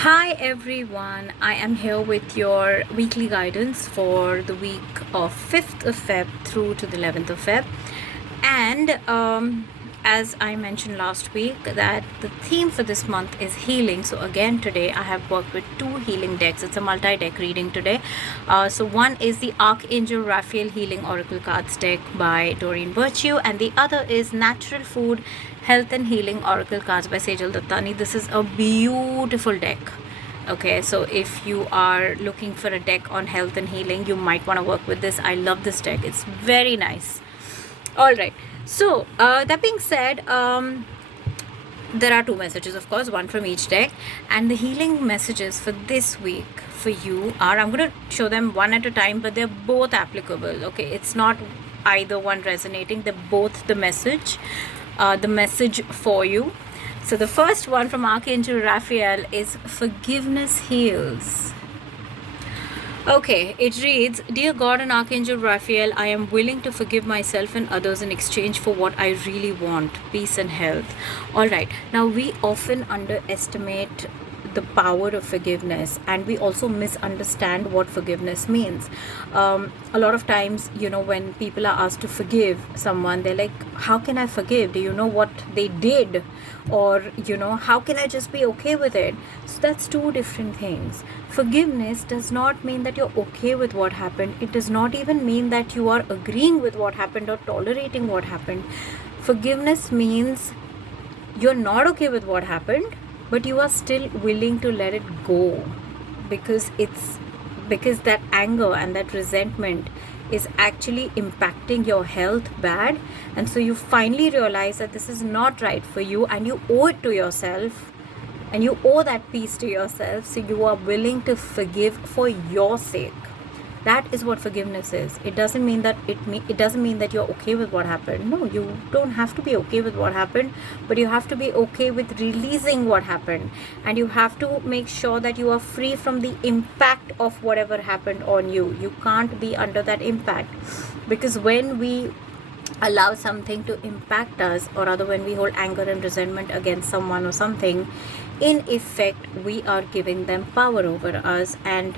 Hi everyone, I am here with your weekly guidance for the week of 5th of Feb through to the 11th of Feb. And as I mentioned last week, that the theme for this month is healing. So again today I have worked with two healing decks. It's a multi-deck reading today. So one is the Archangel Raphael Healing Oracle Cards deck by Doreen Virtue, and the other is Natural Food Health and Healing Oracle Cards by Sejal Dattani. This is a beautiful deck. Okay, so if you are looking for a deck on health and healing, you might want to work with this. I love this deck. It's very nice. All right, so that being said, there are two messages, of course, one from each deck, and the healing messages for this week for you are, I'm going to show them one at a time, but they're both applicable. Okay, it's not either one resonating, they're both the message for you. So the first one from Archangel Raphael is forgiveness heals. Okay, it reads, Dear God and Archangel Raphael, I am willing to forgive myself and others in exchange for what I really want, peace and health. All right, now we often underestimate the power of forgiveness, and we also misunderstand what forgiveness means. A lot of times, when people are asked to forgive someone, they're like, how can I forgive? Do you know what they did? Or how can I just be okay with it? So that's two different things. Forgiveness does not mean that you're okay with what happened. It does not even mean that you are agreeing with what happened or tolerating what happened. Forgiveness means you're not okay with what happened, but you are still willing to let it go, because that anger and that resentment is actually impacting your health bad. And so you finally realize that this is not right for you, and you owe it to yourself, and you owe that peace to yourself. So you are willing to forgive for your sake. That is what forgiveness is. It doesn't mean that you're okay with what happened. No, you don't have to be okay with what happened, but you have to be okay with releasing what happened, and you have to make sure that you are free from the impact of whatever happened on you. You can't be under that impact, because when we allow something to impact us, or rather when we hold anger and resentment against someone or something, in effect we are giving them power over us, and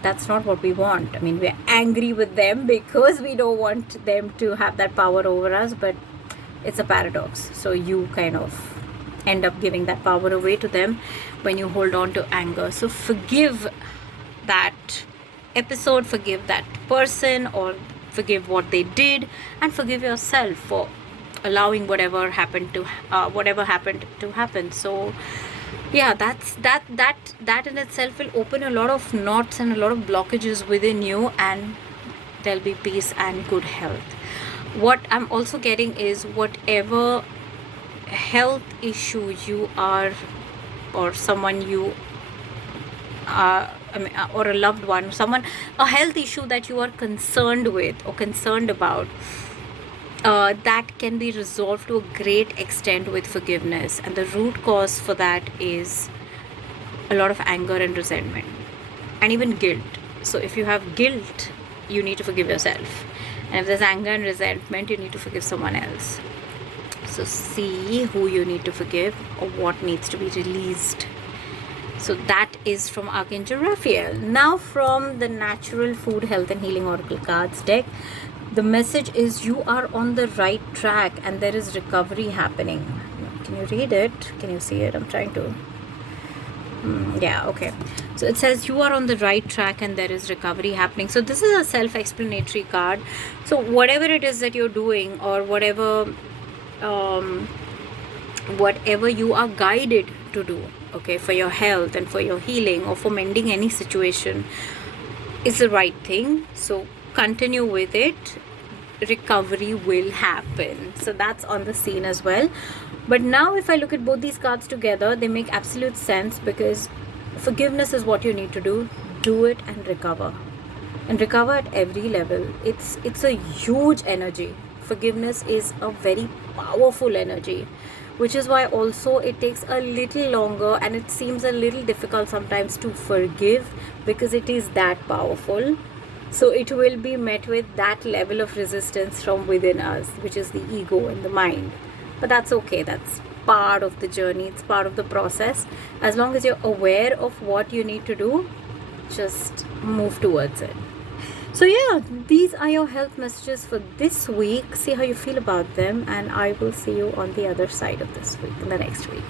that's not what we want. I mean, we're angry with them because we don't want them to have that power over us, but it's a paradox. So you kind of end up giving that power away to them when you hold on to anger. So forgive that episode, forgive that person, or forgive what they did, and forgive yourself for allowing whatever happened to happen. So yeah, that in itself will open a lot of knots and a lot of blockages within you, and there'll be peace and good health. What I'm also getting is, whatever health issue you are, or someone you or a loved one, a health issue that you are concerned with or concerned about, that can be resolved to a great extent with forgiveness. And the root cause for that is a lot of anger and resentment, and even guilt. So if you have guilt, you need to forgive yourself, and if there's anger and resentment, you need to forgive someone else. So see who you need to forgive, or what needs to be released. So that is from Archangel Raphael. Now from the Natural Food Health and Healing Oracle Cards deck, the message is, you are on the right track and there is recovery happening. Can you read it? Can you see it? I'm trying to. Yeah, okay. So it says you are on the right track and there is recovery happening. So this is a self-explanatory card. So whatever it is that you're doing, or whatever you are guided to do, okay, for your health and for your healing, or for mending any situation, is the right thing. So continue with it. Recovery will happen. So that's on the scene as well. But now if I look at both these cards together, they make absolute sense, because forgiveness is what you need to do it and recover at every level. It's a huge energy. Forgiveness is a very powerful energy, which is why also it takes a little longer, and it seems a little difficult sometimes to forgive, because it is that powerful. So it will be met with that level of resistance from within us, which is the ego and the mind. But that's okay. That's part of the journey, it's part of the process. As long as you're aware of what you need to do, just move towards it. So yeah, these are your health messages for this week. See how you feel about them, and I will see you on the other side of this week, in the next week.